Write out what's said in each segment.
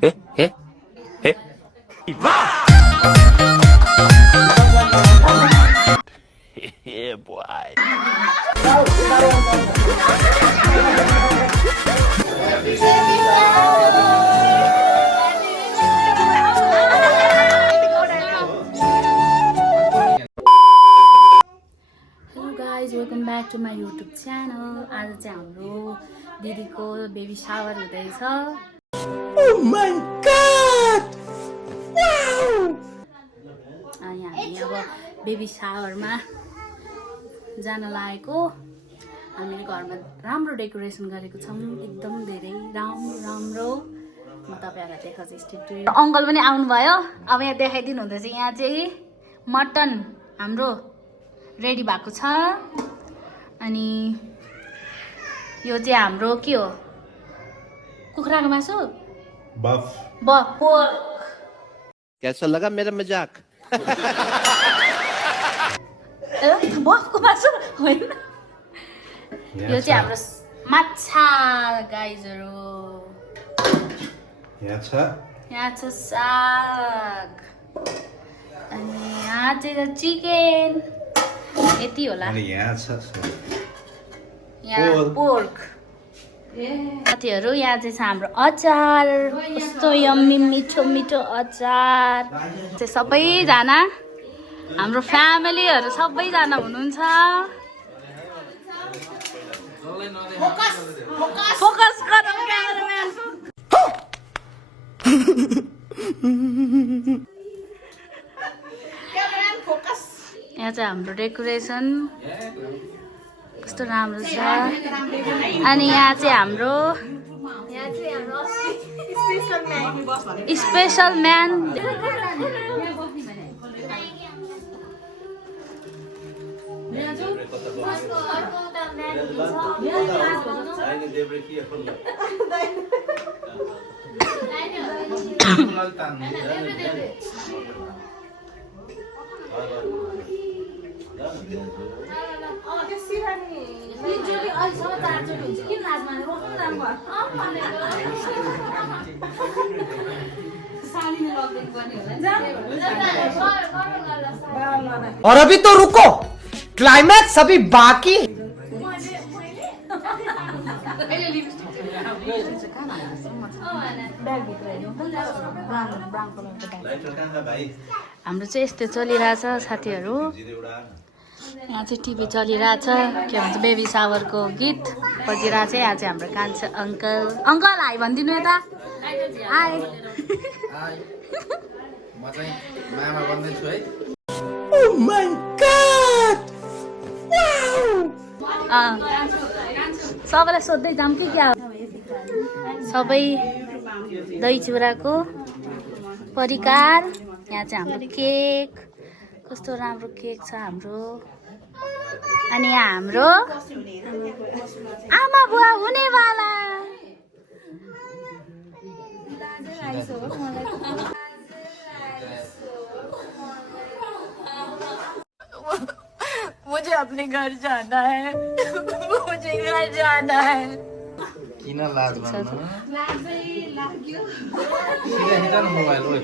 Yeah, boy. Hello guys, welcome back to my YouTube channel. आज चाहिँ हाम्रो दिदीको बेबी शावर हुँदैछ। Oh my god! Wow! अनि हामी अब बेबी शावरमा जान लागेको। हामीले घरमा राम्रो डेकोरेसन गरेको छौं, एकदम धेरै राम्रो। म तपाईहरुलाई देखाउँछु स्टुडियो। अंकल पनि आउनु भयो। अब यहाँ देखाइदिनु हुँदैछ। यहाँ चाहिँ मटन हाम्रो रेडी भएको छ। अनि यो चाहिँ हाम्रो के हो? कुखुराको मासु? बफ। कैसा लगा मेरा मजाक? बफको मासु होइन। यो चाहिँ हाम्रो माछा गाइजहरु। यहाँ छ साग। अनि यहाँ चाहिँ चिकन। यति होला। अनि यहाँ छ पोर्क। साथीहरु यहाँ चाहिँ छ हाम्रो अचार। कस्तो यम्मी मिठो अचार। चाहिँ सबैजना हाम्रो फ्यामिलीहरु सबैजना हुनुहुन्छ। फोकस गरौँ क्यामेराम्यान। यहाँ चाहिँ हाम्रो डेकोरेसन कस्तो राम्रो छ। अनि यहाँ चाहिँ हाम्रो स्पेशल म्यान। और अभी तो रुको, क्लाइमैक्स अभी बाकी। हाम्रो चाहिँ यस्तो चलिरहेछ साथीहरु। यहाँ चाहिँ टिभी चलिरहेछ। के भन्छ बेबी शावरको गीत बजिरहेछ। यहाँ चाहिँ हाम्रो कान्छा अंकल हाई भन्दिनु यता। हाई। म चाहिँ मामा बन्दै छु है। Oh my god! Wow! सबैलाई सोध्दै जाम कि क्या? सबै दही चिउराको परिकार। यहाँ चाहिँ हाम्रो केक। कस्तो राम्रो केक छ हाम्रो। अनि यहाँ हाम्रो आमा बुवा हुनेवाला। मुझे अपने घर जाना है। मुझे घर जाना है। किन लाज भन्नु? सिधा हिँड न मोबाइल ओइ।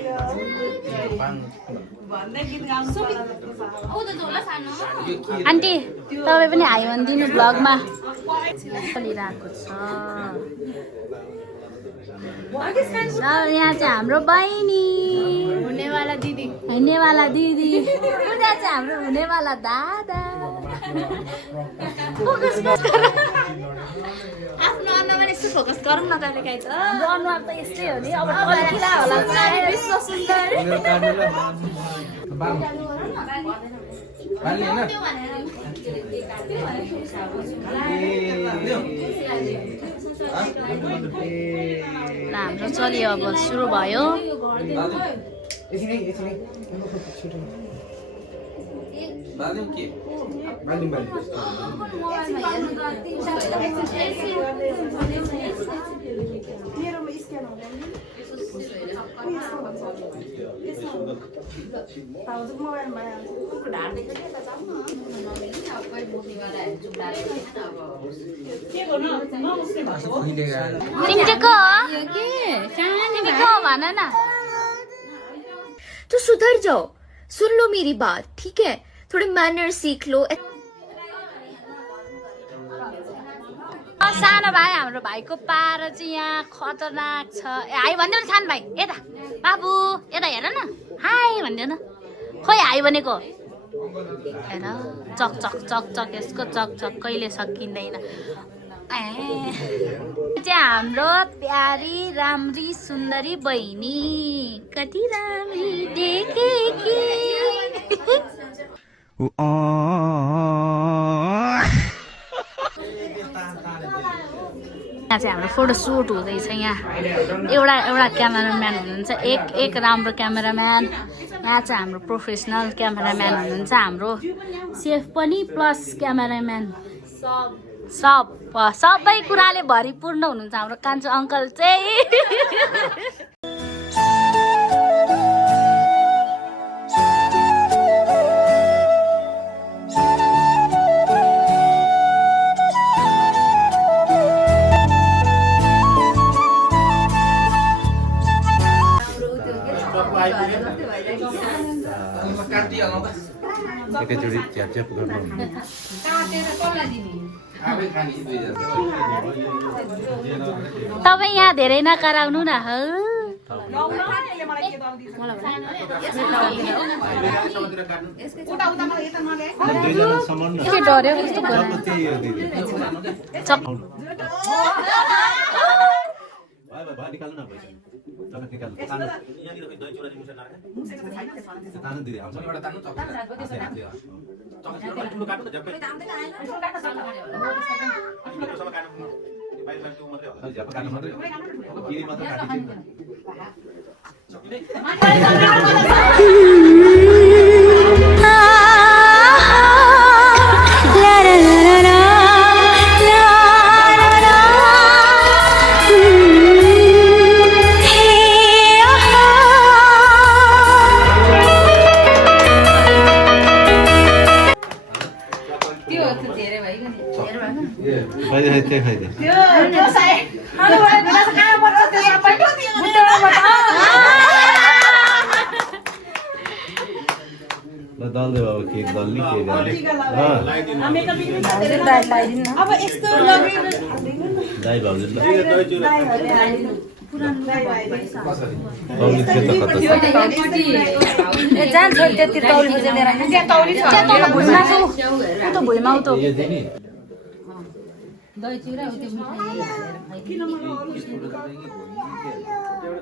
आन्टी तपाईँ पनि हाई भनिदिनु भ्लगमा। चलिरहेको छ। यहाँ चाहिँ हाम्रो बहिनी हुनेवाला दिदी। उता चाहिँ हाम्रो हुनेवाला दादा। आफ्नो अनुहारमा यस्तो फोकस गरौँ न कहिले काहीँ छ। अनुहार त यस्तै हो नि। अब पर्खिरा होला। विश्व सुन्दर। हाम्रो चल्यो अब सुरु भयो। तिमीको भन न तो सुधर जाओ, सुन लो मेरी बात, ठीक है? थोड़े मैनर सीख लो। सानो भाइ हाम्रो भाइको पारो चाहिँ यहाँ खतरनाक छ। हाई भनिदेऊ न सानो भाइ, यता बाबु यता हेर न, हाई भनिदेऊ न। खोइ हाई भनेको हेर, चक चक चक चक, यसको चक चक कहिले सकिँदैन। चाहिँ हाम्रो प्यारी राम्री सुन्दरी बहिनी, कति राम्री देखेकी। यहाँ चाहिँ हाम्रो फोटो सुट हुँदैछ। यहाँ एउटा क्यामेराम्यान हुनुहुन्छ, एक राम्रो क्यामेराम्यान। यहाँ चाहिँ हाम्रो प्रोफेसनल क्यामेराम्यान हुनुहुन्छ, हाम्रो सेफ पनि प्लस क्यामेराम्यान, सबै कुराले भरिपूर्ण हुनुहुन्छ हाम्रो कान्छो अङ्कल चाहिँ। एकैचोटि च्याप गर्नु तपाईँ यहाँ धेरै नकराउनु न हौ। के डऱ्यो कस्तो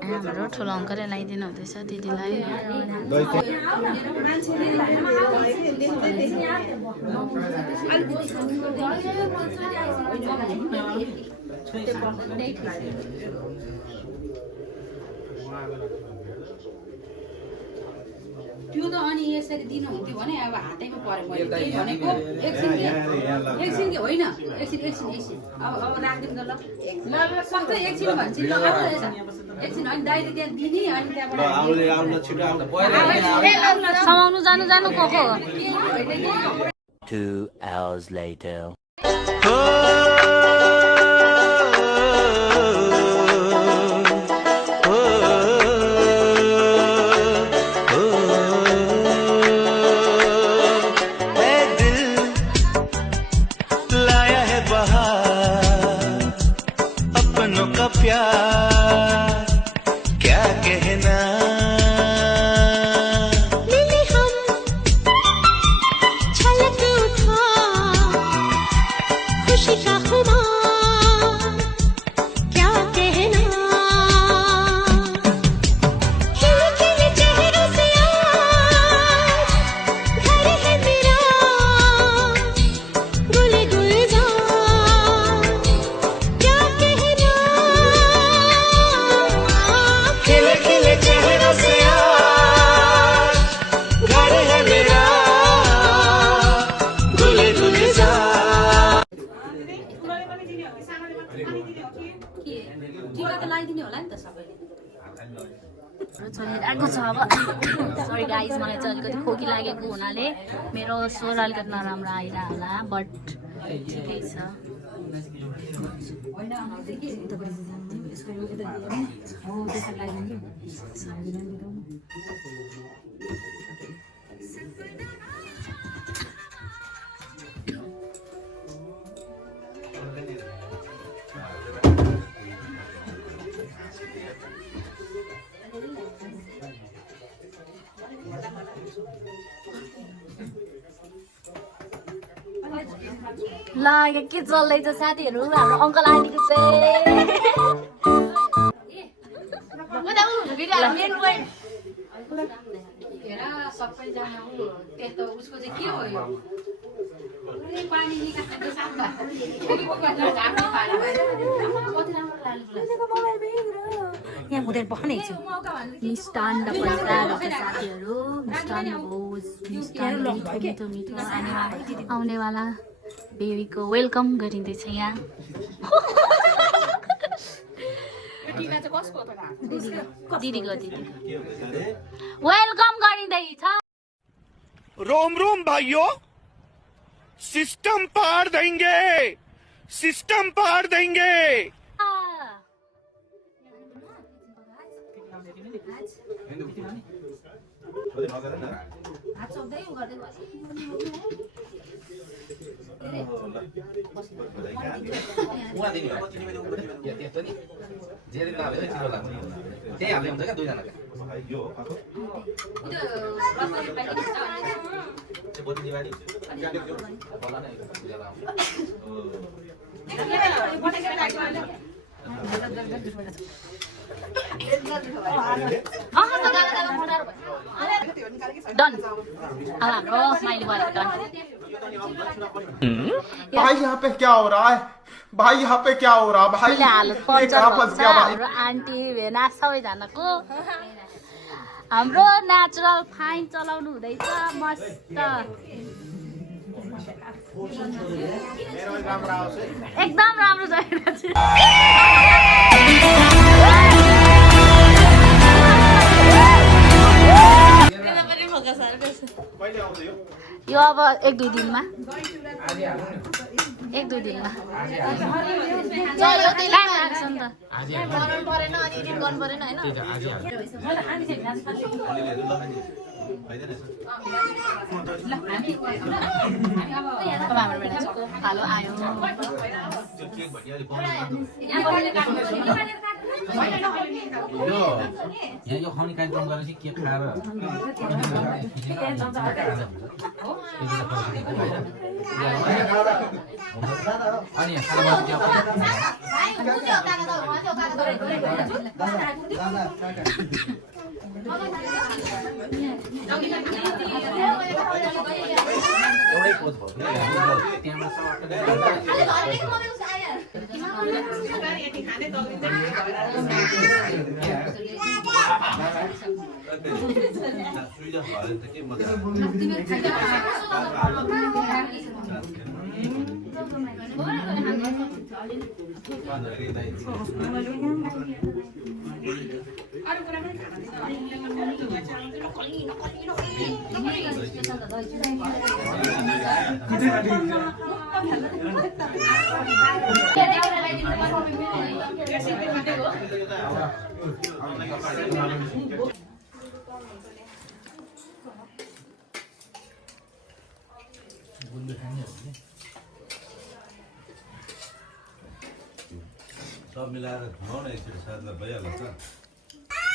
हाम्रो ठुलो अङ्कलले ल्याइदिनु हुँदैछ दिदीलाई। त्यो त अनि यसरी दिनु हुन्थ्यो भने अब हातैमा पर्यो। मैले त्यही भनेको एकछिन कि होइन, एकछिन अब राखिदिनु त ल सक्छ एकछिन भन्छ ल एकछिन होइन दाइले त्यहाँ दिने अनि त्यहाँबाट समाउनु जानु को 2 hours later. चलिरहेको छ अब। सरी गाइस, मलाई चाहिँ अलिकति खोकी लागेको हुनाले मेरो स्वर अलिकति नराम्रो आइरह होला, बट ठिकै छ। यसको यता दियो भने हो त्यसलाई लगाइदिन्छु ल यहाँ के चल्दैछ साथीहरू हाम्रो अङ्कल आन्टीको चाहिँ हेर सबैजना त्यस्तो उसको चाहिँ के हो यो पानी निकाल्नु साथमा यहाँ हुँदैन पखानै छु मिष्टान्न भइरहेको छ साथीहरू मिष्टान्न भोज मिष्टान्न मिठो मिठो आउनेवाला बेबीको वेलकम गरिँदैछ यहाँ दिदीको वेलकम गरिँदैछ रोम रोम भाइयों सिस्टम पार देंगे सिस्टम पार देंगे उहाँ दिने हो त्यस्तो नि जे दिन नभए चिरो लाग्ने त्यही हाल्ने हुन्छ क्या दुईजनाका डन हाम्रो स्माइली वाला डन भाई यहाँ पे क्या हो रहा है भाई यहाँ पे क्या हो रहा है भाई हालत कहाँ फंस गया भाई हाम्रो आन्टी भेना सबैजनाको हाम्रो नेचुरल फाइन चलाउनु हुँदैछ मस्त एकदम राम्रो जग्गा छ यो अब 1-2 दिनमा 1-2 दिनमा हेलो आयो यहाँ यो खुवाउने कार्यक्रम गरेर चाहिँ के खाएर अनि एउटै पोज भयो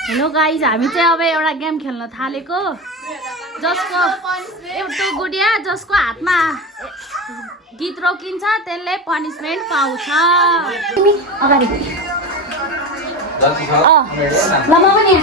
हेलो गाइज हामी चाहिँ अब एउटा गेम खेल्न थालेको जसको एउटा गुडिया जसको हातमा गीत रोकिन्छ त्यसले पनिसमेन्ट पाउँछ अगाडि ल म पनि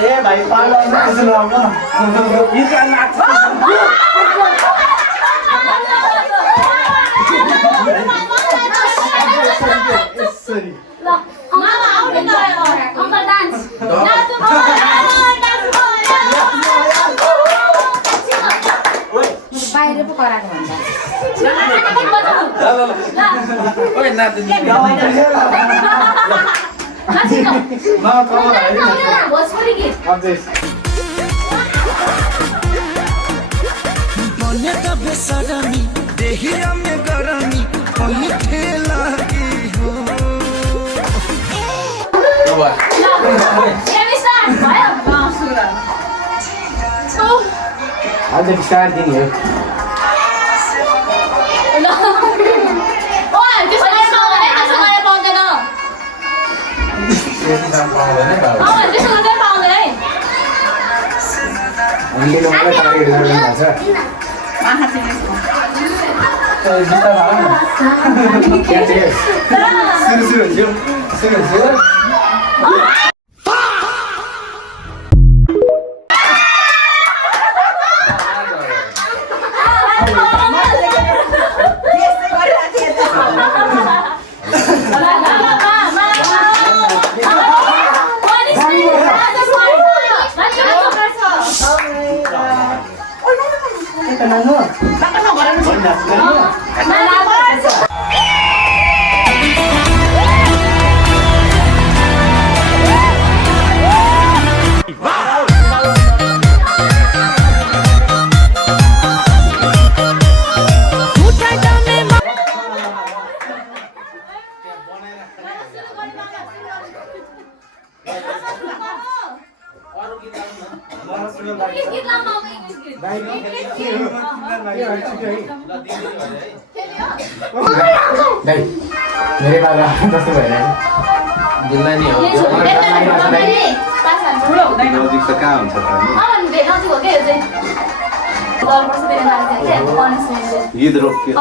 ए भाइ पार्लरमा सॉरी ल मामा आउने त अङ्कल डान्स नाच्नु बाहिर पो कराएको भन्दा ओए नाच्नु भोजपुरी गीत बने त बेसरमी देहिया में गरमी कहीं ठेला की हो आज स्टार्ट दिन हो हामीले नम्बर टार्गेट गर्नु भएको छ सुरु मेरे बाबा जस्तो भइरहेको दिल्ला नि हो लजिक त कहाँ हुन्छ त गीत रोक्यो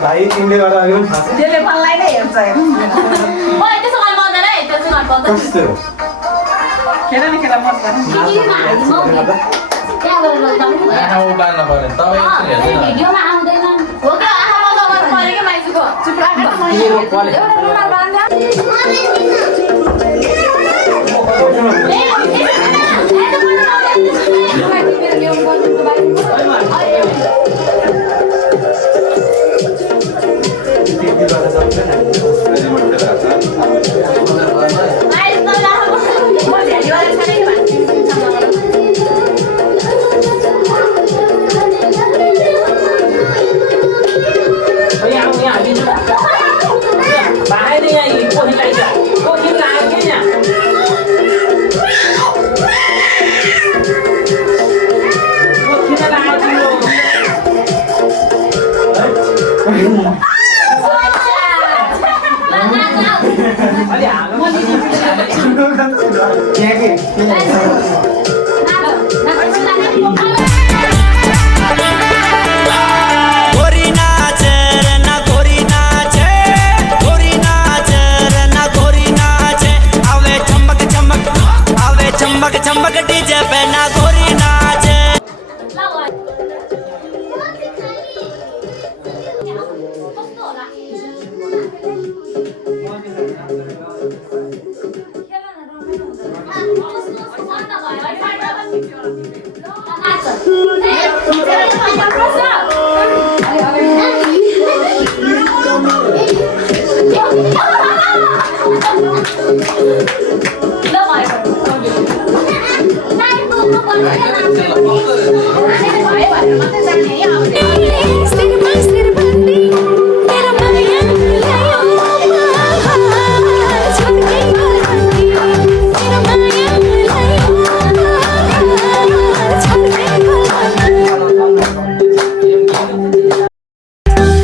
भाइ तिमीले गर्दा यो टेलिफोनलाई नै हेर्छ कस्तो खेला न खेला मत गर्नु बाल्न पर्यो तपाईँ भिडियोमा आउँदैन हो क्या आमा गर्नु पर्यो क्या माइजूको चुप राख गोरी नाचे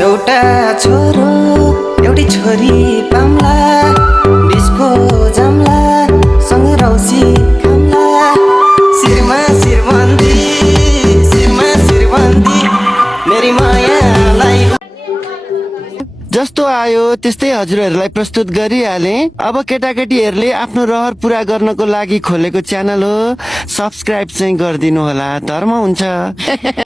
एउटा छोरो एउटी छोरी पाम्ला बिचको जाम्ला सँगै रौसी खाम्ला शिरमा शिरबन्दी मेरी मायालाई जस्तो आयो त्यस्तै हजुरहरूलाई प्रस्तुत गरिहाले। अब केटाकेटीहरूले आफ्नो रहर पुरा गर्नको लागि खोलेको च्यानल हो, सब्स्क्राइब चाहिँ गरिदिनु होला, धर्म हुन्छ।